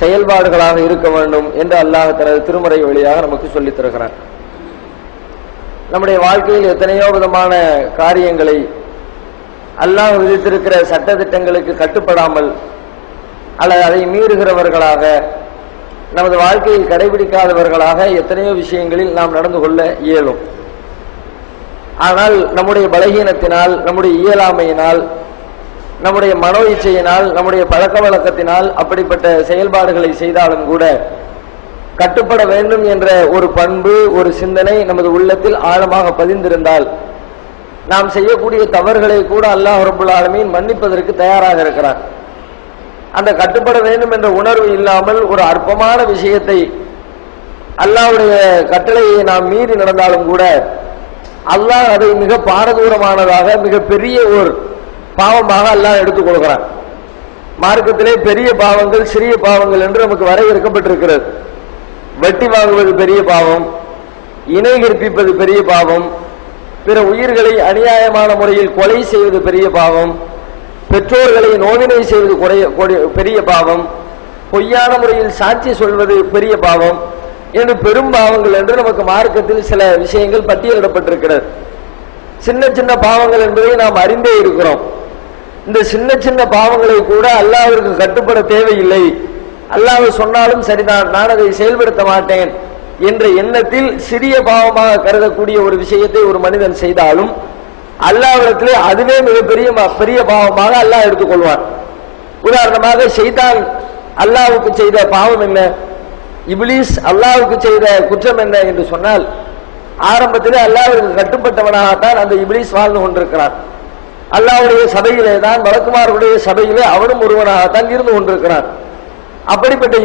செயல்பாடுகளாக இருக்க வேண்டும் என்று அல்லாஹ் தனது திருமறை வழியாக நமக்கு சொல்லித் தருகிறான். நம்முடைய வாழ்க்கையில் எத்தனையோ விதமான காரியங்களை அல்லாஹ் விதித்திருக்கிற சட்ட திட்டங்களுக்கு கட்டுப்படாமல் அல்லது அதை மீறுகிறவர்களாக, நமது வாழ்க்கையில் கடைபிடிக்காதவர்களாக எத்தனையோ விஷயங்களில் நாம் நடந்து கொள்ள இயலும். ஆனால் நம்முடைய பலகீனத்தினால், நம்முடைய இயலாமையினால், நம்முடைய மனோ இச்சையினால், நம்முடைய பழக்க வழக்கத்தினால் அப்படிப்பட்ட செயல்பாடுகளை செய்தாலும் கூட கட்டுப்பட வேண்டும் என்ற ஒரு பண்பு, ஒரு சிந்தனை நமது உள்ளத்தில் ஆழமாக பதிந்திருந்தால் நாம் செய்யக்கூடிய தவறுகளை கூட அல்லாஹ் ரப்பல் ஆலமீன் மன்னிப்பதற்கு தயாராக இருக்கிறார். அந்த கட்டுப்பட வேண்டும் என்ற உணர்வு இல்லாமல் ஒரு அற்பமான விஷயத்தை, அல்லாஹ்வுடைய கட்டளையை நாம் மீறி நடந்தாலும் கூட அல்லாஹ் அதை மிக பாரதூரமானதாக, மிக பெரிய ஒரு பாவமாக அல்லாஹ் எடுத்துக்கொள்கிறான். மார்க்கத்திலே பெரிய பாவங்கள், சிறிய பாவங்கள் என்று நமக்கு வரையறுக்கப்பட்டிருக்கிறது. வட்டி வாங்குவது பெரிய பாவம், இணை கற்பிப்பது பெரிய பாவம், பிற உயிர்களை அநியாயமான முறையில் கொலை செய்வது பெரிய பாவம், பெற்றோர்களை நோவினை செய்வது பெரிய பாவம், பொய்யான முறையில் சாட்சி சொல்வது பெரிய பாவம் என்று பெரும் பாவங்கள் என்று நமக்கு மார்க்கத்தில் சில விஷயங்கள் பட்டியலிடப்பட்டிருக்கிறது. சின்ன சின்ன பாவங்கள் என்பதை நாம் அறிந்தே இருக்கிறோம். இந்த சின்ன சின்ன பாவங்களை கூட அல்லாஹ்விற்கு கட்டுப்பட தேவையில்லை, அல்லாஹ் சொன்னாலும் சரிதான், நான் அதை செயல்படுத்த மாட்டேன் என்ற எண்ணத்தில் சிறிய பாவமாக கருதக்கூடிய ஒரு விஷயத்தை ஒரு மனிதன் செய்தாலும் அல்லாஹ்விடத்திலே அதுவே மிகப்பெரிய பெரிய பாவமாக அல்லாஹ் எடுத்துக்கொள்வான். உதாரணமாக ஷைத்தான் அல்லாஹ்வுக்கு செய்த பாவம் என்ன, இப்லீஸ் அல்லாஹ்வுக்கு செய்த குற்றம் என்ன என்று சொன்னால், ஆரம்பத்திலே அல்லாஹ்விற்கு கட்டுப்பட்டவனாகத்தான் அந்த இப்லீஸ் வாழ்ந்து கொண்டிருக்கிறான். அல்லாஹ்வுடைய சபையிலே தான், மலக்குமார்களுடைய சபையிலே அவனும் ஒருவனாகத்தான் இருந்து கொண்டிருக்கிறான். அப்படிப்பட்ட